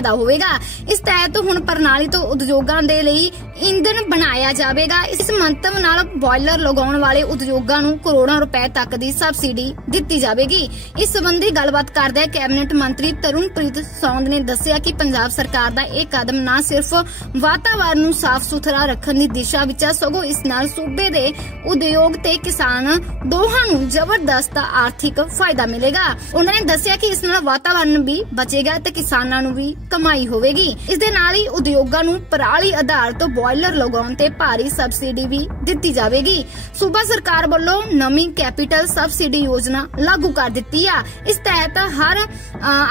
ਫਾਇਦਾ ਹੋਵੇਗਾ। ਇਸ ਤਹਿਤ ਹੁਣ ਪ੍ਰਣਾਲੀ ਤੋਂ ਉਦਯੋਗਾਂ ਦੇ ਲਈ ਇੰਧਨ ਬਣਾਇਆ ਜਾਵੇਗਾ। ਇਸ ਮੰਤਵ ਨਾਲ ਬਾਇਲਰ ਲਗਾਉਣ ਵਾਲੇ ਉਦਯੋਗਾਂ ਨੂੰ ਕਰੋੜਾਂ ਰੁਪਏ ਤੱਕ ਦੀ ਸਬਸਿਡੀ ਦਿੱਤੀ ਜਾਵੇਗੀ। ਇਸ ਸੰਬੰਧੀ ਗੱਲਬਾਤ ਕਰਦਿਆਂ ਕੈਬਨਿਟ ਮੰਤਰੀ ਤਰੁਣਪ੍ਰੀਤ ਸੌਂਦ ਨੇ ਦੱਸਿਆ ਕਿ ਪੰਜਾਬ ਸਰਕਾਰ ਦਾ ਇਹ ਕਦਮ ਨਾ ਸਿਰਫ ਵਾਤਾਵਰਣ ਨੂੰ ਸਾਫ਼ ਸੁਥਰਾ ਰੱਖਣ ਦੀ ਦਿਸ਼ਾ ਵਿੱਚ ਹੈ ਸਗੋਂ ਇਸ ਨਾਲ ਸੂਬੇ ਦੇ ਉਦਯੋਗ ਤੇ ਕਿਸਾਨ ਦੋਹਾਂ ਨੂੰ ਜ਼ਬਰਦਸਤ ਆਰਥਿਕ ਫਾਇਦਾ ਮਿਲੇਗਾ। ਉਹਨਾਂ ਨੇ ਦੱਸਿਆ ਕਿ ਇਸ ਨਾਲ ਵਾਤਾਵਰਣ ਵੀ ਬਚੇਗਾ ਤੇ ਕਿਸਾਨਾਂ ਨੂੰ ਵੀ ਕਮਾਈ ਹੋਵੇਗੀ। ਇਸ ਦੇ ਨਾਲ ਹੀ ਉਦਯੋਗਾਂ ਨੂੰ ਪਰਾਲੀ ਆਧਾਰ ਤੋਂ ਬਾਇਲਰ ਲਗਾਉਣ ਤੇ ਭਾਰੀ ਸਬਸਿਡੀ ਵੀ ਦਿੱਤੀ ਜਾਵੇਗੀ। ਸੂਬਾ ਸਰਕਾਰ ਵੱਲੋਂ ਨਵੀਂ ਕੈਪੀਟਲ ਸਬਸਿਡੀ ਯੋਜਨਾ ਲਾਗੂ ਕਰ ਦਿੱਤੀ ਆ। ਇਸ ਤਹਿਤ ਹਰ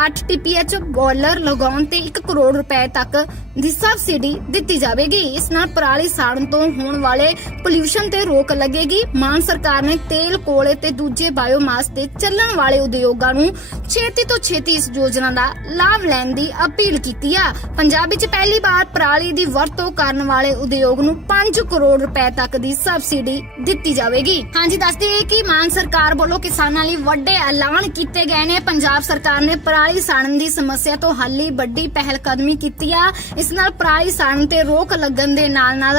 8 ਟੀਪੀਐਚ ਬਾਇਲਰ ਲਗਾਉਣ ਤੇ 1 ਕਰੋੜ ਰੁਪਏ ਤੱਕ ਦੀ ਸਬਸਿਡੀ ਦਿੱਤੀ ਜਾਵੇਗੀ। ਇਸ ਨਾਲ ਪਰਾਲੀ ਸਾੜਨ ਤੋਂ ਹੋਣ ਵਾਲੇ ਪੋਲਿਊਸ਼ਨ ਤੇ ਰੋਕ ਲੱਗੇਗੀ। ਮਾਨ ਸਰਕਾਰ ਨੇ ਤੇਲ, ਕੋਲੇ ਤੇ ਦੂਜੇ ਬਾਇਓਮਾਸ ਤੇ ਚੱਲਣ ਵਾਲੇ ਉਦਯੋਗਾਂ ਨੂੰ ਛੇਤੀ ਤੋਂ ਛੇਤੀ ਇਸ ਯੋਜਨਾ ਦਾ ਲਾਭ ਲੈਣ ਦੀ ਅਪੀਲ ਕੀਤੀ ਆ। ਪੰਜਾਬ ਵਿੱਚ ਪਹਿਲੀ ਵਾਰ ਪਰਾਲੀ ਦੀ ਵਰਤੋਂ ਕਰਨ ਵਾਲੇ ਉਦਯੋਗ ਨੂੰ 5 ਕਰੋੜ ਰੁਪਏ ਤੱਕ ਦੀ ਸਬਸਿਡੀ ਦਿੱਤੀ ਜਾਵੇਗੀ। ਹਾਂਜੀ, ਦੱਸਦੇ ਕਿ ਮਾਨ ਸਰਕਾਰ ਵੱਲੋਂ ਕਿਸਾਨਾਂ ਲਈ ਵੱਡੇ ਐਲਾਨ ਕੀਤੇ ਗਏ ਨੇ। ਪੰਜਾਬ ਸਰਕਾਰ ਨੇ ਪਰਾਲੀ ਸਾੜਨ ਦੀ ਸਮੱਸਿਆ ਤੋਂ ਹੱਲ ਲਈ ਵੱਡੀ ਪਹਿਲ ਕਦਮੀ ਕੀਤੀ ਆ। ਇਸ ਨਾਲ ਪਰਾਲੀ ਸਾੜਨ ਤੇ ਰੋਕ ਲੱਗਣ ਦੇ ਨਾਲ ਨਾਲ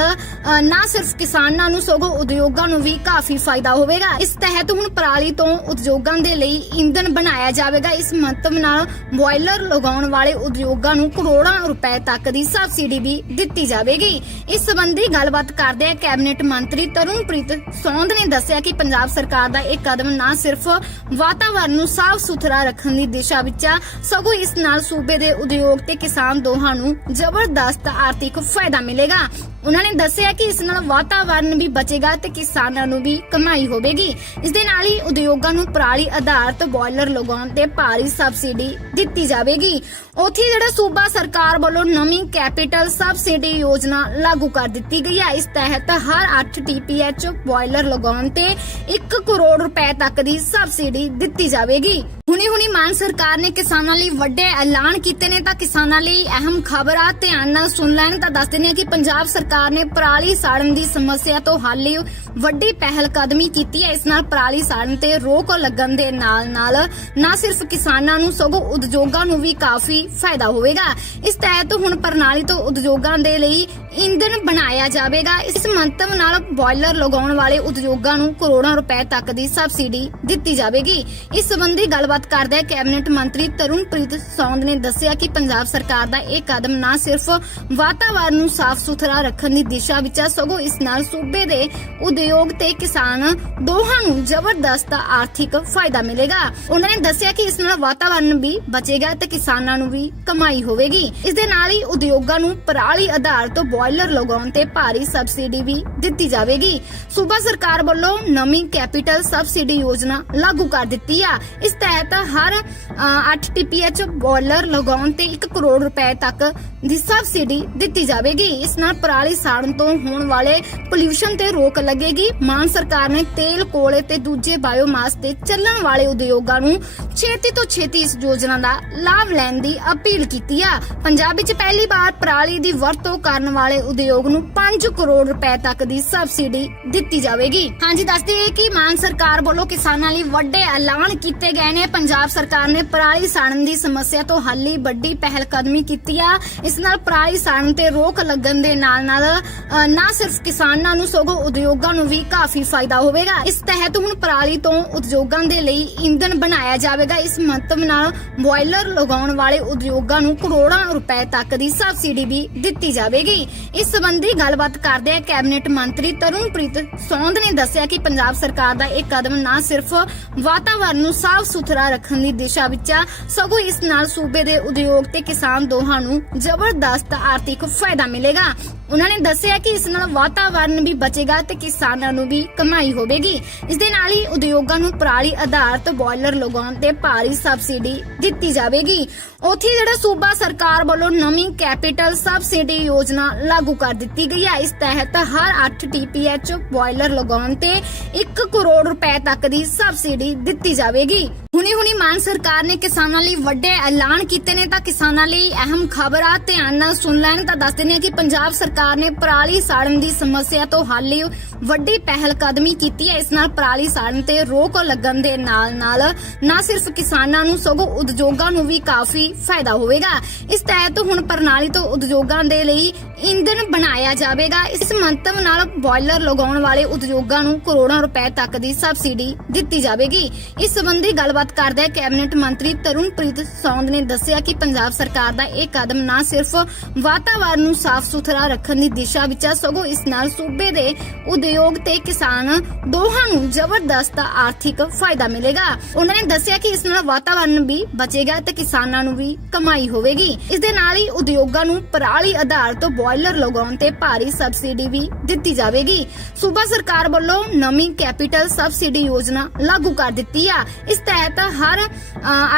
ਨਾ ਸਿਰਫ ਕਿਸਾਨਾਂ ਨੂੰ, ਸਗੋਂ ਉਦਯੋਗਾਂ ਨੂੰ ਵੀ ਕਾਫੀ ਫਾਇਦਾ ਹੋਵੇਗਾ। ਇਸ ਤਹਿਤ ਹੁਣ ਪਰਾਲੀ ਤੋਂ ਉਦਯੋਗਾਂ ਦੇ ਲਈ ਇੰਧਨ ਬਣਾਇਆ ਜਾਵੇਗਾ। ਇਸ ਮੰਤਵ ਨਾਲ ਬੋਇਲਰ ਲਗਾਉਣ ਵਾਲੇ ਉਦਯੋਗਾਂ ਨੂੰ ਕਰੋੜਾਂ ਰੁਪਏ ਤੱਕ ਦੀ ਸਬਸਿਡੀ ਵੀ ਦਿੱਤੀ ਜਾਵੇਗੀ। ਇਸ ਸੰਬੰਧੀ ਗੱਲਬਾਤ ਕਰਦੇ ਕੈਬਨਿਟ ਮੰਤਰੀ ਤਰੁਣਪ੍ਰੀਤ ਸੌਂਦ ਨੇ ਦੱਸਿਆ ਕਿ ਪੰਜਾਬ ਸਰਕਾਰ ਦਾ ਇਹ ਕਦਮ ਨਾ ਸਿਰਫ ਵਾਤਾਵਰਣ ਨੂੰ ਸਾਫ਼ ਸੁਥਰਾ ਰੱਖਣ ਦੀ ਦਿਸ਼ਾ ਵਿੱਚ ਆ, ਸਗੋਂ ਇਸ ਨਾਲ ਸੂਬੇ ਦੇ ਉਦਯੋਗ ਤੇ ਕਿਸਾਨ ਦੋਹਾਂ ਨੂੰ ਜ਼ਬਰਦਸਤ ਆਰਥਿਕ ਫਾਇਦਾ ਮਿਲੇਗਾ। ਉਹਨਾਂ ਨੇ ਦੱਸਿਆ ਕਿ ਇਸ ਨਾਲ ਵਾਤਾਵਰਣ ਵੀ ਬਚੇਗਾ ਤੇ ਕਿਸਾਨਾਂ ਨੂੰ ਵੀ ਕਮਾਈ ਹੋਵੇਗੀ। ਇਸ ਦੇ ਨਾਲ ਹੀ ਉਦਯੋਗਾਂ ਨੂੰ ਪਰਾਲੀ ਆਧਾਰਿਤ ਬਾਇਲਰ ਲਗਾਉਣ ਤੇ ਭਾਰੀ ਸਬਸਿਡੀ ਦਿੱਤੀ ਜਾਵੇਗੀ। ਉੱਥੇ ਜਿਹੜਾ ਸੂਬਾ ਸਰਕਾਰ ਵੱਲੋਂ ਨਵੀਂ ਕੈਪੀਟਲ ਸਬਸਿਡੀ ਯੋਜਨਾ ਲਾਗੂ ਕਰ ਦਿੱਤੀ ਗਈ ਹੈ। ਇਸ ਤਹਿਤ ਹਰ 8 ਟੀਪੀਐਚ ਬਾਇਲਰ ਲਗਾਉਣ ਤੇ 1 ਕਰੋੜ ਰੁਪਏ ਤੱਕ ਦੀ ਸਬਸਿਡੀ ਦਿੱਤੀ ਜਾਵੇਗੀ। ਹੁਣੀ ਹੁਣੀ ਮਾਨ ਸਰਕਾਰ ਨੇ ਕਿਸਾਨਾਂ ਲਈ ਵੱਡੇ ਐਲਾਨ ਕੀਤੇ ਨੇ ਤਾਂ ਕਿਸਾਨਾਂ ਲਈ ਅਹਿਮ ਖਬਰ ਆ। ਧਿਆਨ ਨਾਲ ਸੁਣ ਲੈਣ ਤਾਂ ਦੱਸ ਦਿੰਦੇ ਹਾਂ ਕਿ ਪੰਜਾਬ ਸਰਕਾਰ ਨੇ ਪਰਾਲੀ ਸਾੜਨ ਦੀ ਸਮੱਸਿਆ ਤੋਂ ਹੱਲ ਲਈ ਵੱਡੀ ਪਹਿਲ ਕਦਮੀ ਕੀਤੀ ਹੈ। ਇਸ ਨਾਲ ਪਰਾਲੀ ਸਾੜਨ ਤੇ ਰੋਕ ਲੱਗਣ ਦੇ ਨਾਲ ਨਾਲ ਨਾ ਸਿਰਫ ਕਿਸਾਨਾਂ ਨੂੰ, ਸਗੋਂ ਉਦਯੋਗਾਂ ਨੂੰ ਵੀ ਕਾਫੀ ਫਾਇਦਾ ਹੋਵੇਗਾ। ਇਸ ਤਹਿਤ ਹੁਣ ਪ੍ਰਣਾਲੀ ਤੋਂ ਉਦਯੋਗਾਂ ਦੇ ਲਈ ਇੰਧਨ ਬਣਾਇਆ ਜਾਵੇਗਾ। ਇਸ ਮੰਤਵ ਨਾਲ ਬੋਇਲਰ ਲਗਾਉਣ ਵਾਲੇ ਉਦਯੋਗਾਂ ਨੂੰ ਕਰੋੜਾਂ ਰੁਪਏ ਤੱਕ ਦੀ ਸਬਸਿਡੀ ਦਿੱਤੀ ਜਾਵੇਗੀ। ਇਸ ਸੰਬੰਧੀ ਗੱਲਬਾਤ ਕਰਦਿਆਂ ਕੈਬਨਿਟ ਮੰਤਰੀ ਤਰੁਣਪ੍ਰੀਤ ਸੌਂਦ ਨੇ ਦੱਸਿਆ ਕਿ ਪੰਜਾਬ ਸਰਕਾਰ ਦਾ ਇਹ ਕਦਮ ਨਾ ਸਿਰਫ ਵਾਤਾਵਰਣ ਨੂੰ ਸਾਫ਼ ਸੁਥਰਾ ਰੱਖਣ ਦੀ ਦਿਸ਼ਾ ਵਿੱਚ ਹੈ ਸਗੋਂ ਇਸ ਨਾਲ ਸੂਬੇ ਦੇ ਉਦਯੋਗ ਤੇ ਕਿਸਾਨ ਦੋਹਾਂ ਨੂੰ ਜ਼ਬਰਦਸਤ ਆਰਥਿਕ ਫਾਇਦਾ ਮਿਲੇਗਾ। ਉਹਨਾਂ ਨੇ ਦੱਸਿਆ ਕਿ ਇਸ ਨਾਲ ਵਾਤਾਵਰਣ ਵੀ ਬਚੇਗਾ ਤੇ ਕਿਸਾਨਾਂ ਨੂੰ ਵੀ ਕਮਾਈ ਹੋਵੇਗੀ। ਇਸ ਦੇ ਨਾਲ ਹੀ ਉਦਯੋਗਾਂ ਨੂੰ ਪਰਾਲੀ ਆਧਾਰ ਤੋਂ ਬੋਇਲਰ ਲਗਾਉਣ ਤੇ ਭਾਰੀ ਸਬਸਿਡੀ ਵੀ ਦਿੱਤੀ ਜਾਵੇਗੀ। ਸੂਬਾ ਸਰਕਾਰ ਵੱਲੋਂ ਨਵੀਂ ਕੈਪੀਟਲ ਸਬਸਿਡੀ ਯੋਜਨਾ ਲਾਗੂ ਕਰ ਦਿੱਤੀ ਆ। ਇਸ ਤਹਿਤ ਹਰ ਅ, 8 ਟੀਪੀਐਚ ਬਾਇਲਰ ਲਗਾਉਣ ਤੇ 1 ਕਰੋੜ ਰੁਪਏ ਤੱਕ ਦੀ ਸਬਸਿਡੀ ਦਿੱਤੀ ਜਾਵੇਗੀ। ਇਸ ਨਾਲ ਪਰਾਲੀ ਸਾੜਨ ਤੋਂ ਹੋਣ ਵਾਲੇ ਪੋਲਿਊਸ਼ਨ ਤੇ ਰੋਕ ਲੱਗੇਗੀ। ਮਾਨ ਸਰਕਾਰ ਨੇ ਤੇਲ ਕੋਲੇ ਤੇ ਦੂਜੇ ਬਾਇਓਮਾਸ ਤੇ ਚੱਲਣ ਵਾਲੇ ਉਦਯੋਗਾਂ ਨੂੰ ਛੇਤੀ ਤੋਂ ਛੇਤੀ ਇਸ ਯੋਜਨਾ ਦਾ ਲਾਭ ਲੈਣ ਦੀ ਅਪੀਲ ਕੀਤੀ ਆ। ਪੰਜਾਬ ਵਿੱਚ ਪਹਿਲੀ ਵਾਰ ਪਰਾਲੀ ਦੀ ਵਰਤੋਂ ਕਰਨ ਵਾਲੇ ਉਦਯੋਗ ਨੂੰ 5 ਕਰੋੜ ਰੁਪਏ ਤੱਕ ਦੀ ਸਬਸਿਡੀ ਦਿੱਤੀ ਜਾਵੇਗੀ। ਹਾਂਜੀ ਦੱਸਦੇ ਕਿ ਮਾਨ ਸਰਕਾਰ ਵੱਲੋਂ ਕਿਸਾਨਾਂ ਲਈ ਵੱਡੇ ਐਲਾਨ ਕੀਤੇ ਗਏ ਨੇ। ਪੰਜਾਬ ਸਰਕਾਰ ਨੇ ਪਰਾਲੀ ਸਾੜਨ ਦੀ ਸਮੱਸਿਆ ਤੋਂ ਹੱਲ ਲਈ ਵੱਡੀ ਪਹਿਲ ਕਦਮੀ ਕੀਤੀ ਆ। ਇਸ ਨਾਲ ਪਰਾਲੀ ਸਾੜਨ ਤੇ ਰੋਕ ਲੱਗਣ ਦੇ ਨਾਲ ਨਾਲ ਨਾ ਸਿਰਫ ਕਿਸਾਨਾਂ ਨੂੰ, ਸਗੋਂ ਉਦਯੋਗਾਂ ਨੂੰ ਵੀ ਕਾਫੀ ਫਾਇਦਾ ਹੋਵੇਗਾ। ਇਸ ਤਹਿਤ ਹੁਣ ਪਰਾਲੀ ਤੋਂ ਉਦਯੋਗਾਂ ਦੇ ਲਈ ਇੰਧਨ ਬਣਾਇਆ ਜਾਵੇਗਾ। ਇਸ ਮੰਤਵ ਨਾਲ ਬਾਇਲਰ ਲਗਾਉਣ ਵਾਲੇ ਉਦਯੋਗਾਂ ਨੂੰ ਕਰੋੜਾਂ ਰੁਪਏ ਤੱਕ ਦੀ ਸਬਸਿਡੀ ਵੀ ਦਿੱਤੀ ਜਾਵੇਗੀ। ਇਸ ਸੰਬੰਧੀ ਗੱਲਬਾਤ ਕਰਦੇ ਆ ਕੈਬਨਿਟ ਮੰਤਰੀ ਤਰੁਣਪ੍ਰੀਤ ਸੌਂਦ ਨੇ ਦੱਸਿਆ ਕਿ ਪੰਜਾਬ ਸਰਕਾਰ ਦਾ ਇਹ ਕਦਮ ਨਾ ਸਿਰਫ ਵਾਤਾਵਰਣ ਨੂੰ ਸਾਫ਼ ਸੁਥਰਾ ਰੱਖਣ ਦੀ ਦਿਸ਼ਾ ਵਿੱਚ ਆ। ਸਗੋਂ ਇਸ ਨਾਲ ਸੂਬੇ ਦੇ ਉਦਯੋਗ ਤੇ ਕਿਸਾਨ ਦੋਹਾਂ ਨੂੰ ਜ਼ਬਰਦਸਤ ਆਰਥਿਕ ਫਾਇਦਾ ਮਿਲੇਗਾ। ਉਹਨਾਂ ਨੇ ਦੱਸਿਆ ਕਿ ਇਸ ਨਾਲ ਵਾਤਾਵਰਣ ਵੀ ਬਚੇਗਾ ਤੇ ਕਿਸਾਨਾਂ ਨੂੰ ਵੀ ਕਮਾਈ ਹੋਵੇਗੀ। ਇਸ ਦੇ ਨਾਲ ਹੀ ਉਦਯੋਗਾਂ ਨੂੰ ਪਰਾਲੀ ਆਧਾਰਿਤ ਬਾਇਲਰ ਲਗਾਉਣ ਤੇ ਭਾਰੀ ਸਬਸਿਡੀ ਦਿੱਤੀ ਜਾਵੇਗੀ। ਉੱਥੇ ਜਿਹੜਾ ਸੂਬਾ ਸਰਕਾਰ ਵੱਲੋਂ ਨਵੀਂ ਕੈਪੀਟਲ ਸਬਸਿਡੀ ਯੋਜਨਾ ਲਾਗੂ ਕਰ ਦਿੱਤੀ ਗਈ ਹੈ। ਇਸ ਤਹਿਤ ਹਰ 8 ਟੀਪੀਐਚ ਬਾਇਲਰ ਲਗਾਉਣ ਤੇ 1 ਕਰੋੜ ਰੁਪਏ ਤੱਕ ਦੀ ਸਬਸਿਡੀ ਦਿੱਤੀ ਜਾਵੇਗੀ। ਹੁਣੀ ਹੁਣੀ ਮਾਨ ਸਰਕਾਰ ਨੇ ਕਿਸਾਨਾਂ ਲਈ ਵੱਡੇ ਐਲਾਨ ਕੀਤੇ ਨੇ ਤਾਂ ਕਿਸਾਨਾਂ ਲਈ ਅਹਿਮ ਖਬਰ ਆ ਧਿਆਨ ਨਾਲ ਸੁਣ ਲੈਣ ਤਾਂ ਦੱਸ ਦਿੰਦੇ ਕਿ ਪੰਜਾਬ ਸਰਕਾਰ ਸਰਕਾਰ ਨੇ ਪਰਾਲੀ ਸਾੜਨ ਦੀ ਸਮੱਸਿਆ ਤੋਂ ਹੱਲ ਲਈ ਵੱਡੀ ਪਹਿਲ ਕਦਮੀ ਕੀਤੀ ਹੈ। ਇਸ ਨਾਲ ਪਰਾਲੀ ਸਾੜਨ ਤੇ ਰੋਕ ਲੱਗਣ ਦੇ ਨਾਲ ਨਾਲ ਨਾ ਸਿਰਫ ਕਿਸਾਨਾਂ ਨੂੰ, ਸਗੋਂ ਉਦਯੋਗਾਂ ਨੂੰ ਵੀ ਕਾਫੀ ਫਾਇਦਾ ਹੋਵੇਗਾ। ਇਸ ਤਹਿਤ ਹੁਣ ਪ੍ਰਣਾਲੀ ਤੋਂ ਉਦਯੋਗਾਂ ਦੇ ਲਈ ਇੰਧਨ ਬਣਾਇਆ ਜਾਵੇਗਾ। ਇਸ ਮੰਤਵ ਨਾਲ ਬੋਇਲਰ ਲਗਾਉਣ ਵਾਲੇ ਉਦਯੋਗਾਂ ਨੂੰ ਕਰੋੜਾਂ ਰੁਪਏ ਤੱਕ ਦੀ ਸਬਸਿਡੀ ਦਿੱਤੀ ਜਾਵੇਗੀ। ਇਸ ਸੰਬੰਧੀ ਗੱਲਬਾਤ ਕਰਦੇ ਕੈਬਨਿਟ ਮੰਤਰੀ ਤਰੁਣਪ੍ਰੀਤ ਸੌਂਦ ਨੇ ਦੱਸਿਆ ਕਿ ਪੰਜਾਬ ਸਰਕਾਰ ਦਾ ਇਹ ਕਦਮ ਨਾ ਸਿਰਫ ਵਾਤਾਵਰਣ ਨੂੰ ਸਾਫ਼ ਸੁਥਰਾ ਰੱਖਣ ਦੀ ਦਿਸ਼ਾ ਵਿੱਚ ਹੈ ਸਗੋਂ ਇਸ ਨਾਲ ਸੂਬੇ ਦੇ ਉਦਯੋਗ ਤੇ ਕਿਸਾਨ ਦੋਹਾਂ ਨੂੰ ਜ਼ਬਰਦਸਤ ਆਰਥਿਕ ਫਾਇਦਾ ਮਿਲੇਗਾ। ਉਹਨਾਂ ਨੇ ਦੱਸਿਆ ਕਿ ਇਸ ਨਾਲ ਵਾਤਾਵਰਣ ਵੀ ਬਚੇਗਾ ਤੇ ਕਿਸਾਨਾਂ ਨੂੰ ਵੀ ਕਮਾਈ ਹੋਵੇਗੀ। ਇਸ ਦੇ ਨਾਲ ਹੀ ਉਦਯੋਗਾਂ ਨੂੰ ਪਰਾਲੀ ਆਧਾਰ ਤੋਂ ਬਾਇਲਰ ਲਗਾਉਣ ਤੇ ਭਾਰੀ ਸਬਸਿਡੀ ਵੀ ਦਿੱਤੀ ਜਾਵੇਗੀ। ਸੂਬਾ ਸਰਕਾਰ ਵੱਲੋਂ ਨਵੀਂ ਕੈਪੀਟਲ ਸਬਸਿਡੀ ਯੋਜਨਾ ਲਾਗੂ ਕਰ ਦਿੱਤੀ ਆ। ਇਸ ਤਹਿਤ ਹਰ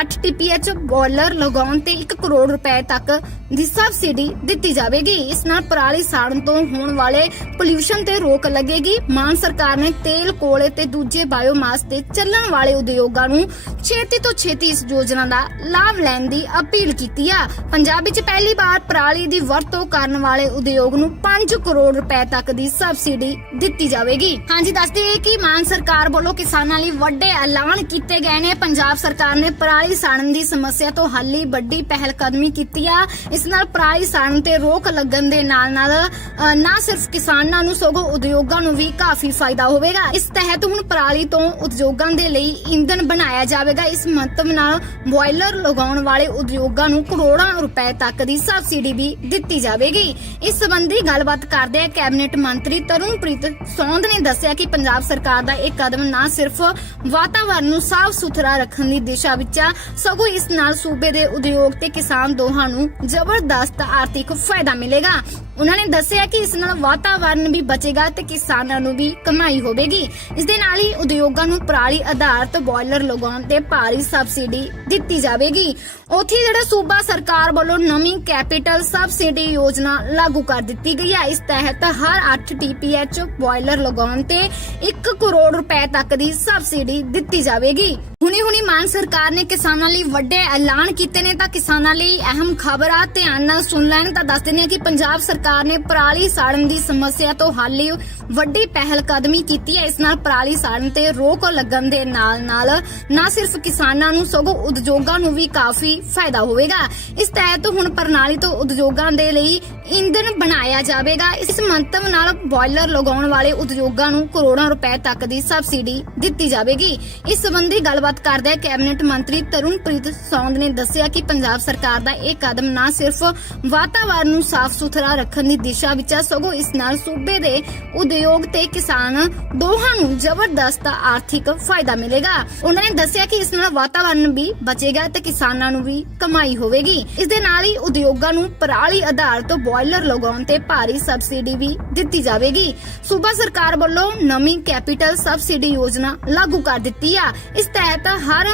8 ਟੀਪੀਐਚ ਬਾਇਲਰ ਲਗਾਉਣ ਤੇ 1 ਕਰੋੜ ਰੁਪਏ ਤੱਕ ਦੀ ਸਬਸਿਡੀ ਦਿੱਤੀ ਜਾਵੇਗੀ। ਇਸ ਨਾਲ ਪਰਾਲੀ ਸਾੜਨ ਤੋਂ ਹੋਣ ਵਾਲੇ ਪੋਲਿਊਸ਼ਨ ਤੇ ਰੋਕ ਲੱਗੇਗੀ। ਮਾਨ ਸਰਕਾਰ ਨੇ ਤੇਲ, ਕੋਲੇ ਤੇ ਦੂਜੇ ਬਾਇਓਮਾਸ ਤੇ ਚੱਲਣ ਵਾਲੇ ਉਦਯੋਗਾਂ ਨੂੰ ਛੇਤੀ ਤੋਂ ਛੇਤੀ ਇਸ ਯੋਜਨਾ ਦਾ ਲਾਭ ਲੈਣ ਦੀ ਅਪੀਲ ਕੀਤੀ ਆ। ਪੰਜਾਬ ਵਿੱਚ ਪਹਿਲੀ ਵਾਰ ਪਰਾਲੀ ਦੀ ਵਰਤੋਂ ਕਰਨ ਵਾਲੇ ਉਦਯੋਗ ਨੂੰ 5 ਕਰੋੜ ਰੁਪਏ ਤੱਕ ਦੀ ਸਬਸਿਡੀ ਦਿੱਤੀ ਜਾਵੇਗੀ। ਹਾਂਜੀ, ਦੱਸਦੇ ਹਾਂ ਕਿ ਮਾਨ ਸਰਕਾਰ ਵੱਲੋਂ ਕਿਸਾਨਾਂ ਲਈ ਵੱਡੇ ਐਲਾਨ ਕੀਤੇ ਗਏ ਨੇ। ਪੰਜਾਬ ਸਰਕਾਰ ਨੇ ਪਰਾਲੀ ਸਾੜਨ ਦੀ ਸਮੱਸਿਆ ਤੋਂ ਹੱਲ ਲਈ ਵੱਡੀ ਪਹਿਲ ਕਦਮੀ ਕੀਤੀ ਆ। ਇਸ ਨਾਲ ਪਰਾਲੀ ਸਾੜਨ ਤੇ ਰੋਕ ਲੱਗਣ ਦੇ ਨਾਲ ਨਾਲ ਅ, ਨਾ ਸਿਰਫ ਕਿਸਾਨਾਂ ਨੂੰ ਸਗੋਂ ਉਦਯੋਗਾਂ ਨੂੰ ਵੀ ਕਾਫੀ ਫਾਇਦਾ ਹੋਵੇਗਾ। ਇਸ ਤਹਿਤ ਹੁਣ ਪਰਾਲੀ ਤੋਂ ਉਦਯੋਗਾਂ ਦੇ ਲਈ ਇੰਧਨ ਬਣਾਇਆ ਜਾਵੇਗਾ। ਇਸ ਮੰਤਵ ਨਾਲ ਬਾਇਲਰ ਲਗਾਉਣ ਵਾਲੇ ਉਦਯੋਗਾਂ ਨੂੰ ਕਰੋੜਾਂ ਰੁਪਏ ਤੱਕ ਦੀ ਸਬਸਿਡੀ ਵੀ ਦਿੱਤੀ ਜਾਵੇਗੀ। ਇਸ ਸੰਬੰਧੀ ਗੱਲਬਾਤ ਕਰਦੇ ਕੈਬਨਿਟ ਮੰਤਰੀ ਤਰੁਣਪ੍ਰੀਤ ਸੌਂਦ ਨੇ ਦੱਸਿਆ ਕਿ ਪੰਜਾਬ ਸਰਕਾਰ ਦਾ ਇਹ ਕਦਮ ਨਾ ਸਿਰਫ ਵਾਤਾਵਰਣ ਨੂੰ ਸਾਫ਼ ਸੁਥਰਾ ਰੱਖਣ ਦੀ ਦਿਸ਼ਾ ਵਿੱਚ ਆ ਸਗੋਂ ਇਸ ਨਾਲ ਸੂਬੇ ਦੇ ਉਦਯੋਗ ਤੇ ਕਿਸਾਨ ਦੋਹਾਂ ਨੂੰ ਜ਼ਬਰਦਸਤ ਆਰਥਿਕ ਫਾਇਦਾ ਮਿਲੇਗਾ। ਉਹਨਾਂ ਨੇ ਦੱਸਿਆ ਕਿ ਇਸ ਨਾਲ ਵਾਤਾਵਰਣ ਵੀ ਬਚੇਗਾ ਤੇ ਕਿਸਾਨਾਂ ਨੂੰ ਵੀ ਕਮਾਈ ਹੋਵੇਗੀ। ਇਸ ਦੇ ਨਾਲ ਹੀ ਉਦਯੋਗਾਂ ਨੂੰ ਪਰਾਲੀ ਆਧਾਰਿਤ ਬੋਇਲਰ ਲਗਾਉਣ ਤੇ ਭਾਰੀ ਸਬਸਿਡੀ ਦਿੱਤੀ ਜਾਵੇਗੀ। ਉੱਥੇ ਜਿਹੜਾ ਸੂਬਾ ਸਰਕਾਰ ਵੱਲੋਂ ਨਵੀਂ ਕੈਪੀਟਲ ਸਬਸਿਡੀ ਯੋਜਨਾ ਲਾਗੂ ਕਰ ਦਿੱਤੀ ਗਈ ਹੈ। ਇਸ ਤਹਿਤ ਹਰ 8 ਟੀਪੀਐਚ ਬਾਇਲਰ ਲਗਾਉਣ ਤੇ 1 ਕਰੋੜ ਰੁਪਏ ਤੱਕ ਦੀ ਸਬਸਿਡੀ ਦਿੱਤੀ ਜਾਵੇਗੀ। ਹੁਣੀ ਹੁਣੀ ਮਾਨ ਸਰਕਾਰ ਨੇ ਕਿਸਾਨਾਂ ਲਈ ਵੱਡੇ ਐਲਾਨ ਕੀਤੇ ਨੇ ਤਾਂ ਕਿਸਾਨਾਂ ਲਈ ਅਹਿਮ ਖਬਰ ਆ। ਧਿਆਨ ਨਾਲ ਸੁਣ ਲੈਣ ਤਾਂ ਦੱਸ ਦਿੰਦੇ ਆ ਕਿ ਪੰਜਾਬ ਸਰਕਾਰ ਨੇ ਪਰਾਲੀ ਸਾੜਨ ਦੀ ਸਮੱਸਿਆ ਤੋਂ ਹੱਲ ਲਈ ਵੱਡੀ ਪਹਿਲ ਕਦਮੀ ਕੀਤੀ ਹੈ। ਇਸ ਨਾਲ ਪਰਾਲੀ ਸਾੜਨ ਤੇ ਰੋਕ ਲੱਗਣ ਦੇ ਨਾਲ ਨਾਲ ਨਾ ਸਿਰਫ ਕਿਸਾਨਾਂ ਨੂੰ, ਸਗੋਂ ਉਦਯੋਗਾਂ ਨੂੰ ਵੀ ਕਾਫੀ ਫਾਇਦਾ ਹੋਵੇਗਾ। ਇਸ ਤਹਿਤ ਹੁਣ ਪ੍ਰਣਾਲੀ ਤੋਂ ਉਦਯੋਗਾਂ ਦੇ ਲਈ ਇੰਧਨ ਬਣਾਇਆ ਜਾਵੇਗਾ। ਇਸ ਮੰਤਵ ਨਾਲ ਬਾਇਲਰ ਲਗਾਉਣ ਵਾਲੇ ਉਦਯੋਗਾਂ ਨੂੰ ਕਰੋੜਾਂ ਰੁਪਏ ਤੱਕ ਦੀ ਸਬਸਿਡੀ ਦਿੱਤੀ ਜਾਵੇਗੀ। ਇਸ ਸੰਬੰਧੀ ਗੱਲਬਾਤ ਕਰਦੇ ਕੈਬਨਿਟ ਮੰਤਰੀ ਤਰੁਣਪ੍ਰੀਤ ਸੌਂਦ ਨੇ ਦੱਸਿਆ ਕਿ ਪੰਜਾਬ ਸਰਕਾਰ ਦਾ ਇਹ ਕਦਮ ਨਾ ਸਿਰਫ ਵਾਤਾਵਰਣ ਨੂੰ ਸਾਫ਼ ਸੁਥਰਾ ਰੱਖਣ ਦੀ ਦਿਸ਼ਾ ਵਿੱਚ ਹੈ ਸਗੋਂ ਇਸ ਨਾਲ ਸੂਬੇ ਦੇ ਉਦਯੋਗ ਤੇ ਕਿਸਾਨ ਦੋਹਾਂ ਨੂੰ ਜ਼ਬਰਦਸਤ ਆਰਥਿਕ ਫਾਇਦਾ ਮਿਲੇਗਾ। ਉਹਨਾਂ ਨੇ ਦੱਸਿਆ ਕਿ ਇਸ ਨਾਲ ਵਾਤਾਵਰਣ ਵੀ ਬਚੇਗਾ ਤੇ ਕਿਸਾਨਾਂ ਨੂੰ ਵੀ ਕਮਾਈ ਹੋਵੇਗੀ। ਇਸ ਦੇ ਨਾਲ ਹੀ ਉਦਯੋਗਾਂ ਨੂੰ ਪਰਾਲੀ ਆਧਾਰ ਤੋਂ ਬੋਇਲਰ ਲਗਾਉਣ ਤੇ ਭਾਰੀ ਸਬਸਿਡੀ ਵੀ ਦਿੱਤੀ ਜਾਵੇਗੀ। ਸੂਬਾ ਸਰਕਾਰ ਵੱਲੋਂ ਨਵੀਂ ਕੈਪੀਟਲ ਸਬਸਿਡੀ ਯੋਜਨਾ ਲਾਗੂ ਕਰ ਦਿੱਤੀ ਆ। ਇਸ ਤਹਿਤ ਹਰ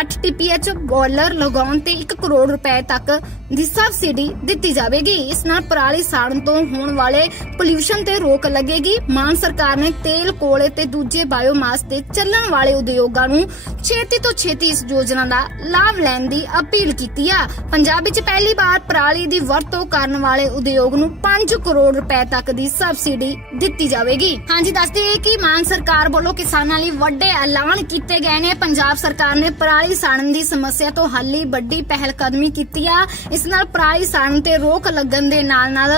8 ਟੀਪੀਐਚ ਬਾਇਲਰ ਲਗਾਉਣ ਤੇ 1 ਕਰੋੜ ਰੁਪਏ ਤੱਕ ਦੀ ਸਬਸਿਡੀ ਦਿੱਤੀ ਜਾਵੇਗੀ। ਇਸ ਨਾਲ ਪਰਾਲੀ ਸਾੜਨ ਤੋਂ ਹੋਣ ਵਾਲੇ ਪੋਲਿਊਸ਼ਨ ਤੇ ਰੋਕ ਲੱਗੇਗੀ। ਮਾਨ ਸਰਕਾਰ ਨੇ ਤੇਲ, ਕੋਲੇ ਤੇ ਦੂਜੇ ਬਾਇਓਮਾਸ ਤੇ ਚੱਲਣ ਵਾਲੇ ਉਦਯੋਗਾਂ ਨੂੰ ਛੇਤੀ ਤੋਂ ਛੇਤੀ ਇਸ ਯੋਜਨਾ ਦਾ ਲਾਭ ਲੈਣ ਦੀ ਅਪੀਲ ਕੀਤੀ ਆ। ਪੰਜਾਬ ਵਿੱਚ ਪਹਿਲੀ ਵਾਰ ਪਰਾਲੀ ਦੀ ਵਰਤੋਂ ਕਰਨ ਵਾਲੇ ਉਦਯੋਗ ਨੂੰ 5 ਕਰੋੜ ਰੁਪਏ ਤੱਕ ਦੀ ਸਬਸਿਡੀ ਦਿੱਤੀ ਜਾਵੇਗੀ। ਹਾਂਜੀ, ਦੱਸਦੇ ਹਾਂ ਕਿ ਮਾਨ ਸਰਕਾਰ ਵੱਲੋਂ ਕਿਸਾਨਾਂ ਲਈ ਵੱਡੇ ਐਲਾਨ ਕੀਤੇ ਗਏ ਨੇ। ਪੰਜਾਬ ਸਰਕਾਰ ਨੇ ਪਰਾਲੀ ਸਾੜਨ ਦੀ ਸਮੱਸਿਆ ਤੋਂ ਹੱਲ ਲਈ ਵੱਡੀ ਪਹਿਲ ਕਦਮੀ ਕੀਤੀ ਆ। ਇਸ ਨਾਲ ਪਰਾਲੀ ਸਾੜਨ ਤੇ ਰੋਕ ਲੱਗਣ ਦੇ ਨਾਲ ਨਾਲ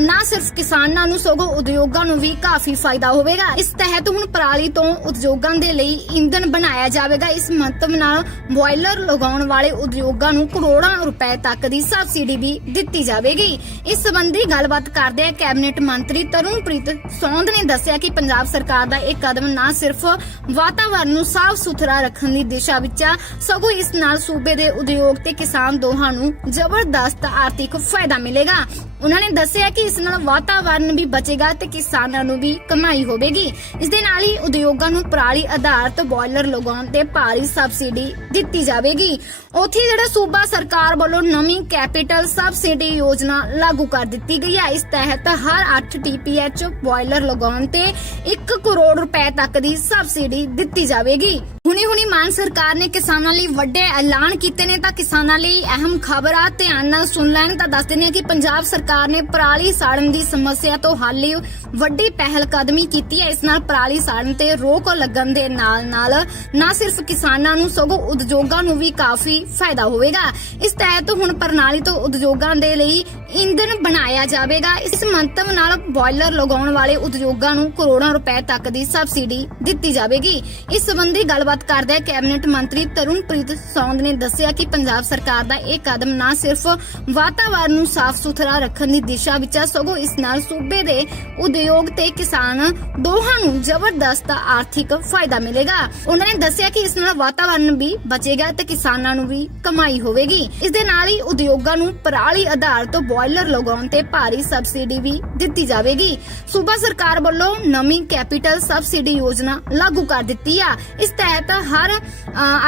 ਨਾ ਸਿਰਫ ਕਿਸਾਨਾਂ ਨੂੰ, ਸਗੋਂ ਉਦਯੋਗਾਂ ਨੂੰ ਵੀ ਕਾਫੀ ਫਾਇਦਾ ਹੋਵੇਗਾ। ਇਸ ਤਹਿਤ ਹੁਣ ਪਰਾਲੀ ਤੋਂ ਉਦਯੋਗਾਂ ਦੇ ਲਈ ਇੰਧਨ ਬਣਾਇਆ ਜਾਵੇਗਾ। ਇਸ ਮੰਤਵ ਨਾਲ ਬੋਇਲਰ ਲਗਾਉਣ ਵਾਲੇ ਉਦਯੋਗਾਂ ਨੂੰ ਕਰੋੜਾਂ ਰੁਪਏ ਤੱਕ ਦੀ ਸਬਸਿਡੀ ਵੀ ਦਿੱਤੀ ਜਾਵੇਗੀ। ਇਸ ਸੰਬੰਧੀ ਗੱਲਬਾਤ ਕਰਦੇ ਆ ਕੈਬਨਿਟ ਮੰਤਰੀ ਤਰੁਣਪ੍ਰੀਤ ਸੌਂਦ ਨੇ ਦੱਸਿਆ ਕਿ ਪੰਜਾਬ ਸਰਕਾਰ ਦਾ ਇਹ ਕਦਮ ਨਾ ਸਿਰਫ ਵਾਤਾਵਰਣ ਨੂੰ ਸਾਫ਼ ਸੁਥਰਾ ਰੱਖਣ ਦੀ ਦਿਸ਼ਾ ਵਿੱਚ ਆ, ਸਗੋਂ ਇਸ ਨਾਲ ਸੂਬੇ ਦੇ ਉਦਯੋਗ ਤੇ ਕਿਸਾਨ ਦੋਹਾਂ ਨੂੰ ਜ਼ਬਰਦਸਤ ਆਰਥਿਕ ਫਾਇਦਾ ਮਿਲੇਗਾ। ਉਹਨਾਂ ਨੇ ਦੱਸਿਆ ਕਿ ਇਸ ਨਾਲ ਵਾਤਾਵਰਣ ਵੀ ਬਚੇਗਾ ਤੇ ਕਿਸਾਨਾਂ ਨੂੰ ਵੀ ਕਮਾਈ ਹੋਵੇਗੀ। ਇਸ ਦੇ ਨਾਲ ਹੀ ਉਦਯੋਗਾਂ ਨੂੰ ਪਰਾਲੀ ਆਧਾਰਿਤ ਬਾਇਲਰ ਲਗਾਉਣ ਤੇ ਭਾਰੀ ਸਬਸਿਡੀ ਦਿੱਤੀ ਜਾਵੇਗੀ। ਉੱਥੇ ਜਿਹੜਾ ਸੂਬਾ ਸਰਕਾਰ ਵੱਲੋਂ ਨਵੀਂ ਕੈਪੀਟਲ ਸਬਸਿਡੀ ਯੋਜਨਾ ਲਾਗੂ ਕਰ ਦਿੱਤੀ ਗਈ ਹੈ। ਇਸ ਤਹਿਤ ਹਰ 8 ਟੀਪੀਐਚ ਬਾਇਲਰ ਲਗਾਉਣ ਤੇ 1 ਕਰੋੜ ਰੁਪਏ ਤੱਕ ਦੀ ਸਬਸਿਡੀ ਦਿੱਤੀ ਜਾਵੇਗੀ। ਹੁਣੀ ਹੁਣੀ ਮਾਨ ਸਰਕਾਰ ਨੇ ਕਿਸਾਨਾਂ ਲਈ ਵੱਡੇ ਐਲਾਨ ਕੀਤੇ ਨੇ ਤਾਂ ਕਿਸਾਨਾਂ ਲਈ ਅਹਿਮ ਖਬਰ ਆ, ਧਿਆਨ ਨਾਲ ਸੁਣ ਲੈਣ ਤਾਂ ਦੱਸ ਦਿੰਦੇ ਹਾਂ ਕਿ ਪੰਜਾਬ ਸਰਕਾਰ ਨੇ ਪਰਾਲੀ ਸਾੜਨ ਦੀ ਸਮੱਸਿਆ ਤੋਂ ਹੱਲ ਲਈ ਵੱਡੀ ਪਹਿਲ ਕਦਮੀ ਕੀਤੀ ਹੈ। ਇਸ ਨਾਲ ਪਰਾਲੀ ਸਾੜਨ ਤੇ ਰੋਕ ਲੱਗਣ ਦੇ ਨਾਲ ਨਾਲ ਨਾ ਸਿਰਫ ਕਿਸਾਨਾਂ ਨੂੰ, ਸਗੋਂ ਉਦਯੋਗਾਂ ਨੂੰ ਵੀ ਕਾਫੀ ਫਾਇਦਾ ਹੋਵੇਗਾ। ਇਸ ਤਹਿਤ ਹੁਣ ਪ੍ਰਣਾਲੀ ਤੋਂ ਉਦਯੋਗਾਂ ਦੇ ਲਈ ਇੰਧਨ ਬਣਾਇਆ ਜਾਵੇਗਾ। ਇਸ ਮੰਤਵ ਨਾਲ ਬਾਇਲਰ ਲਗਾਉਣ ਵਾਲੇ ਉਦਯੋਗਾਂ ਨੂੰ ਕਰੋੜਾਂ ਰੁਪਏ ਤੱਕ ਦੀ ਸਬਸਿਡੀ ਦਿੱਤੀ ਜਾਵੇਗੀ। ਇਸ ਸੰਬੰਧੀ ਗੱਲਬਾਤ ਕਰਦੇ ਕੈਬਨਿਟ ਮੰਤਰੀ ਤਰੁਣਪ੍ਰੀਤ ਸੌਂਦ ਨੇ ਦੱਸਿਆ ਕਿ ਪੰਜਾਬ ਸਰਕਾਰ ਦਾ ਇਹ ਕਦਮ ਨਾ ਸਿਰਫ ਵਾਤਾਵਰਣ ਨੂੰ ਸਾਫ਼ ਸੁਥਰਾ ਰੱਖਣ ਦੀ ਦਿਸ਼ਾ ਵਿੱਚ ਹੈ ਸਗੋਂ ਇਸ ਨਾਲ ਸੂਬੇ ਦੇ ਉਦਯੋਗ ਤੇ ਕਿਸਾਨ ਦੋਹਾਂ ਨੂੰ ਜ਼ਬਰਦਸਤ ਆਰਥਿਕ ਫਾਇਦਾ ਮਿਲੇਗਾ। ਉਹਨਾਂ ਨੇ ਦੱਸਿਆ ਕਿ ਇਸ ਨਾਲ ਵਾਤਾਵਰਣ ਵੀ ਬਚੇਗਾ ਤੇ ਕਿਸਾਨਾਂ ਨੂੰ ਵੀ ਕਮਾਈ ਹੋਵੇਗੀ। ਇਸ ਦੇ ਨਾਲ ਹੀ ਉਦਯੋਗਾਂ ਨੂੰ ਪਰਾਲੀ ਆਧਾਰ ਤੋਂ ਬਾਇਲਰ ਲਗਾਉਣ ਤੇ ਭਾਰੀ ਸਬਸਿਡੀ ਵੀ ਦਿੱਤੀ ਜਾਵੇਗੀ। ਸੂਬਾ ਸਰਕਾਰ ਵੱਲੋਂ ਨਵੀਂ ਕੈਪੀਟਲ ਸਬਸਿਡੀ ਯੋਜਨਾ ਲਾਗੂ ਕਰ ਦਿੱਤੀ ਆ। ਇਸ ਤਹਿਤ ਹਰ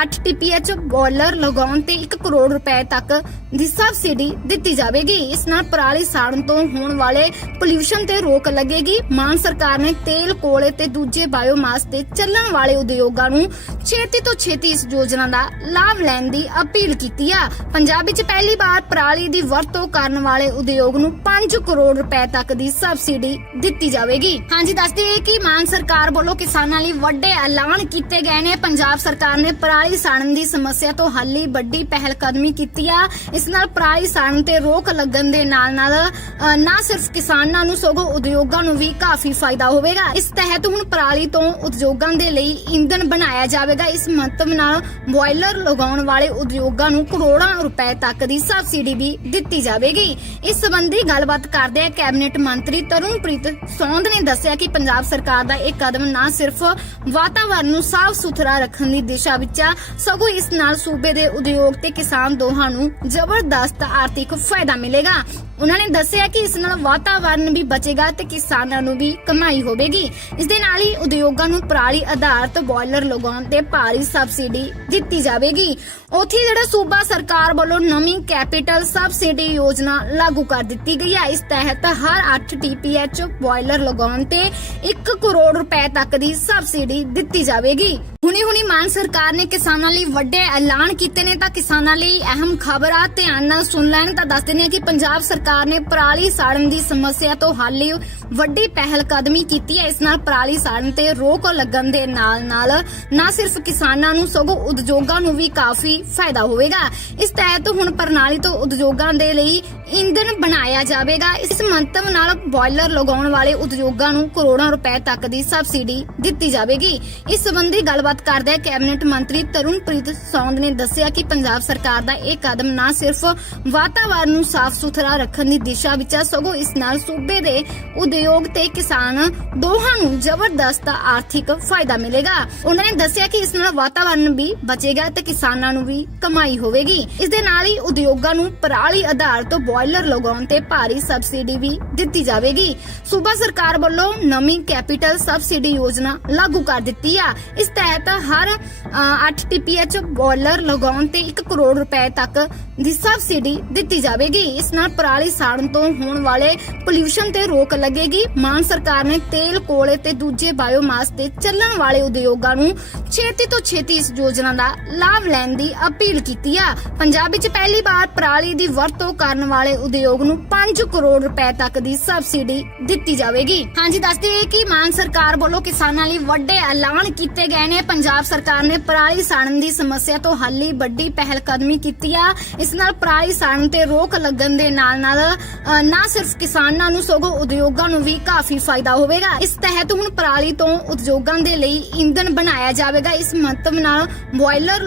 8 ਟੀਪੀਐਚ ਬਾਇਲਰ ਲਗਾਉਣ ਤੇ 1 ਕਰੋੜ ਰੁਪਏ ਤੱਕ ਦੀ ਸਬਸਿਡੀ ਦਿੱਤੀ ਜਾਵੇਗੀ। ਇਸ ਨਾਲ ਪਰਾਲੀ ਸਾੜਨ ਤੋਂ ਹੋਣ ਵਾਲੇ ਪੋਲਿਊਸ਼ਨ ਤੇ ਰੋਕ ਲੱਗੇਗੀ। ਮਾਨ ਸਰਕਾਰ ਨੇ ਤੇਲ, ਕੋਲੇ ਤੇ ਦੂਜੇ ਬਾਇਓਮਾਸ ਤੇ ਚੱਲਣ ਵਾਲੇ ਉਦਯੋਗਾਂ ਨੂੰ ਛੇਤੀ ਤੋਂ ਛੇਤੀ ਇਸ ਯੋਜਨਾ ਦਾ ਲਾਭ ਲੈਣ ਦੀ ਅਪੀਲ ਕੀਤੀ ਆ। ਪੰਜਾਬ ਵਿੱਚ ਪਹਿਲੀ ਵਾਰ ਪਰਾਲੀ ਦੀ ਵਰਤੋਂ ਕਰਨ ਵਾਲੇ ਉਦਯੋਗ ਨੂੰ 5 ਕਰੋੜ ਰੁਪਏ ਤੱਕ ਦੀ ਸਬਸਿਡੀ ਦਿੱਤੀ ਜਾਵੇਗੀ। ਹਾਂਜੀ, ਦੱਸਦੇ ਹਾਂ ਕਿ ਮਾਨ ਸਰਕਾਰ ਵੱਲੋਂ ਕਿਸਾਨਾਂ ਲਈ ਵੱਡੇ ਐਲਾਨ ਕੀਤੇ ਗਏ ਨੇ। ਪੰਜਾਬ ਸਰਕਾਰ ਨੇ ਪਰਾਲੀ ਸਾੜਨ ਦੀ ਸਮੱਸਿਆ ਤੋਂ ਹੱਲ ਲਈ ਵੱਡੀ ਪਹਿਲ ਕਦਮੀ ਕੀਤੀ ਆ। ਇਸ ਨਾਲ ਪਰਾਲੀ ਸਾੜਨ ਤੇ ਰੋਕ ਲੱਗਣ ਦੇ ਨਾਲ ਨਾਲ ਨਾ ਸਿਰਫ ਕਿਸਾਨਾਂ ਨੂੰ, ਸਗੋਂ ਉਦਯੋਗਾਂ ਨੂੰ ਵੀ ਕਾਫੀ ਫਾਇਦਾ ਹੋਵੇਗਾ। ਇਸ ਤਹਿਤ ਹੁਣ ਪਰਾਲੀ ਤੋਂ ਉਦਯੋਗਾਂ ਦੇ ਲਈ ਇੰਧਨ ਬਣਾਇਆ ਜਾਵੇਗਾ। ਇਸ ਮੰਤਵ ਨਾਲ ਬਾਇਲਰ ਲਗਾਉਣ ਵਾਲੇ ਉਦਯੋਗਾਂ ਨੂੰ ਕਰੋੜਾਂ ਰੁਪਏ ਤੱਕ ਦੀ ਸਬਸਿਡੀ ਵੀ ਦਿੱਤੀ ਜਾਵੇਗੀ। ਇਸ ਸੰਬੰਧੀ ਗੱਲਬਾਤ ਕਰਦੇ ਕੈਬਨਿਟ ਮੰਤਰੀ ਤਰੁਣਪ੍ਰੀਤ ਸੌਂਦ ਨੇ ਦੱਸਿਆ ਕਿ ਪੰਜਾਬ ਸਰਕਾਰ ਦਾ ਇਹ ਕਦਮ ਨਾ ਸਿਰਫ ਵਾਤਾਵਰਣ ਨੂੰ ਸਾਫ਼ ਸੁਥਰਾ ਰੱਖਣ ਦੀ ਦਿਸ਼ਾ ਵਿੱਚ ਆ, ਸਗੋਂ ਇਸ ਨਾਲ ਸੂਬੇ ਦੇ ਉਦਯੋਗ ਤੇ ਕਿਸਾਨ ਦੋਹਾਂ ਨੂੰ ਜ਼ਬਰਦਸਤ ਆਰਥਿਕ ਫਾਇਦਾ ਮਿਲੇਗਾ। ਉਹਨਾਂ ਨੇ ਦੱਸਿਆ ਕਿ ਇਸ ਨਾਲ ਵਾਤਾਵਰਣ ਵੀ ਬਚੇਗਾ ਤੇ ਕਿਸਾਨਾਂ ਨੂੰ ਵੀ ਕਮਾਈ ਹੋਵੇਗੀ। ਇਸ ਦੇ ਨਾਲ ਹੀ ਉਦਯੋਗਾਂ ਨੂੰ ਪਰਾਲੀ ਆਧਾਰਿਤ ਬੋਇਲਰ ਲਗਾਉਣ ਤੇ ਭਾਰੀ ਸਬਸਿਡੀ ਦਿੱਤੀ ਜਾਵੇਗੀ। ਉੱਥੇ ਜਿਹੜਾ ਸੂਬਾ ਸਰਕਾਰ ਵੱਲੋਂ ਨਵੀਂ ਕੈਪੀਟਲ ਸਬਸਿਡੀ ਯੋਜਨਾ ਲਾਗੂ ਕਰ ਦਿੱਤੀ ਗਈ ਹੈ। ਇਸ ਤਹਿਤ ਹਰ 8 ਟੀਪੀਐਚ ਬਾਇਲਰ ਲਗਾਉਣ ਤੇ 1 ਕਰੋੜ ਰੁਪਏ ਤੱਕ ਦੀ ਸਬਸਿਡੀ ਦਿੱਤੀ ਜਾਵੇਗੀ। ਹੁਣੀ ਹੁਣੀ ਮਾਨ ਸਰਕਾਰ ਨੇ ਕਿਸਾਨਾਂ ਲਈ ਵੱਡੇ ਐਲਾਨ ਕੀਤੇ ਨੇ ਤਾਂ ਕਿਸਾਨਾਂ ਲਈ ਅਹਿਮ ਖਬਰ ਆ। ਧਿਆਨ ਨਾਲ ਸੁਣ ਲੈਣ ਤਾਂ ਦੱਸ ਦਿੰਦੇ ਹਾਂ ਕਿ ਪੰਜਾਬ ਸਰਕਾਰ ਨੇ ਪਰਾਲੀ ਸਾੜਨ ਦੀ ਸਮੱਸਿਆ ਤੋਂ ਹੱਲ ਲਈ ਵੱਡੀ ਪਹਿਲ ਕਦਮੀ ਕੀਤੀ ਹੈ। ਇਸ ਨਾਲ ਪਰਾਲੀ ਸਾੜਨ ਤੇ ਰੋਕ ਲੱਗਣ ਦੇ ਨਾਲ ਨਾਲ ਨਾ ਸਿਰਫ ਕਿਸਾਨਾਂ ਨੂੰ, ਸਗੋਂ ਉਦਯੋਗਾਂ ਨੂੰ ਵੀ ਕਾਫੀ ਫਾਇਦਾ ਹੋਵੇਗਾ। ਇਸ ਤਹਿਤ ਹੁਣ ਪ੍ਰਣਾਲੀ ਤੋਂ ਉਦਯੋਗਾਂ ਦੇ ਲਈ ਇੰਧਨ ਬਣਾਇਆ ਜਾਵੇਗਾ। ਇਸ ਮੰਤਵ ਨਾਲ ਬਾਇਲਰ ਲਗਾਉਣ ਵਾਲੇ ਉਦਯੋਗਾਂ ਨੂੰ ਕਰੋੜਾਂ ਰੁਪਏ ਤੱਕ ਦੀ ਸਬਸਿਡੀ ਦਿੱਤੀ ਜਾਵੇਗੀ। ਇਸ ਸੰਬੰਧੀ ਗੱਲਬਾਤ ਕਰਦਿਆਂ ਕੈਬਨਿਟ ਮੰਤਰੀ ਤਰੁਣਪ੍ਰੀਤ ਸੌਂਦ ਨੇ ਦੱਸਿਆ ਕਿ ਪੰਜਾਬ ਸਰਕਾਰ ਦਾ ਇਹ ਕਦਮ ਨਾ ਸਿਰਫ ਵਾਤਾਵਰਣ ਨੂੰ ਸਾਫ਼ ਸੁਥਰਾ ਰੱਖਣ ਦੀ ਦਿਸ਼ਾ ਵਿੱਚ ਹੈ, ਸਗੋਂ ਇਸ ਨਾਲ ਸੂਬੇ ਦੇ ਉਦਯੋਗ ਤੇ ਕਿਸਾਨ ਦੋਹਾਂ ਨੂੰ ਜ਼ਬਰਦਸਤ ਆਰਥਿਕ ਫਾਇਦਾ ਮਿਲੇਗਾ। ਉਹਨਾਂ ਨੇ ਦੱਸਿਆ ਕਿ ਇਸ ਨਾਲ ਵਾਤਾਵਰਣ ਵੀ ਬਚੇਗਾ ਤੇ ਕਿਸਾਨਾਂ ਨੂੰ ਵੀ ਕਮਾਈ ਹੋਵੇਗੀ। ਇਸ ਦੇ ਨਾਲ ਹੀ ਉਦਯੋਗਾਂ ਨੂੰ ਪਰਾਲੀ ਆਧਾਰ ਤੋਂ ਬੋਇਲਰ ਲਗਾਉਣ ਤੇ ਭਾਰੀ ਸਬਸਿਡੀ ਵੀ ਦਿੱਤੀ ਜਾਵੇਗੀ। ਸੂਬਾ ਸਰਕਾਰ ਵੱਲੋਂ ਨਵੀਂ ਕੈਪੀਟਲ ਸਬਸਿਡੀ ਯੋਜਨਾ ਲਾਗੂ ਕਰ ਦਿੱਤੀ ਆ। ਇਸ ਤਹਿਤ ਹਰ 8 ਟੀਪੀਐਚ ਬਾਇਲਰ ਲਗਾਉਣ ਤੇ 1 ਕਰੋੜ ਰੁਪਏ ਤੱਕ ਦੀ ਸਬਸਿਡੀ ਦਿੱਤੀ ਜਾਵੇਗੀ। ਇਸ ਨਾਲ ਪਰਾਲੀ ਸਾੜਨ ਤੋਂ ਹੋਣ ਵਾਲੇ ਪੋਲਿਊਸ਼ਨ ਤੇ ਰੋਕ ਲੱਗੇਗੀ। ਮਾਨ ਸਰਕਾਰ ਨੇ ਤੇਲ, ਕੋਲੇ ਤੇ ਦੂਜੇ ਬਾਇਓਮਾਸ ਤੇ ਚੱਲਣ ਵਾਲੇ ਉਦਯੋਗਾਂ ਨੂੰ ਛੇਤੀ ਤੋਂ ਛੇਤੀ ਇਸ ਯੋਜਨਾ ਦਾ ਲਾਭ ਲੈਣ ਦੀ ਅਪੀਲ ਕੀਤੀ ਆ। ਪੰਜਾਬ ਵਿੱਚ ਪਹਿਲੀ ਵਾਰ ਪਰਾਲੀ ਦੀ ਵਰਤੋਂ ਕਰਨ ਵਾਲੇ ਉਦਯੋਗ ਨੂੰ 5 ਕਰੋੜ ਰੁਪਏ ਤੱਕ ਦੀ ਸਬਸਿਡੀ ਦਿੱਤੀ ਜਾਵੇਗੀ। ਹਾਂਜੀ, ਦੱਸਦੇ ਹਾਂ ਕਿ ਮਾਨ ਸਰਕਾਰ ਵੱਲੋਂ ਕਿਸਾਨਾਂ ਲਈ ਵੱਡੇ ਐਲਾਨ ਕੀਤੇ ਗਏ ਨੇ। ਪੰਜਾਬ ਸਰਕਾਰ ਨੇ ਪਰਾਲੀ ਸਾੜਨ ਦੀ ਸਮੱਸਿਆ ਤੋਂ ਹੱਲ ਲਈ ਵੱਡੀ ਪਹਿਲ ਕਦਮੀ ਕੀਤੀ ਆ। ਇਸ ਨਾਲ ਪਰਾਲੀ ਸਾੜਨ ਤੇ ਰੋਕ ਲੱਗਣ ਦੇ ਨਾਲ ਨਾਲ ਨਾ ਸਿਰਫ ਕਿਸਾਨਾਂ ਨੂੰ, ਸਗੋਂ ਉਦਯੋਗਾਂ ਨੂੰ ਵੀ ਕਾਫੀ ਫਾਇਦਾ ਹੋਵੇਗਾ। ਇਸ ਤਹਿਤ ਹੁਣ ਪਰਾਲੀ ਤੋਂ ਉਦਯੋਗਾਂ ਦੇ ਲਈ ਇੰਧਨ ਬਣਾਇਆ ਜਾਵੇਗਾ। ਇਸ ਮੰਤਵ ਨਾਲ ਬੋਇਲਰ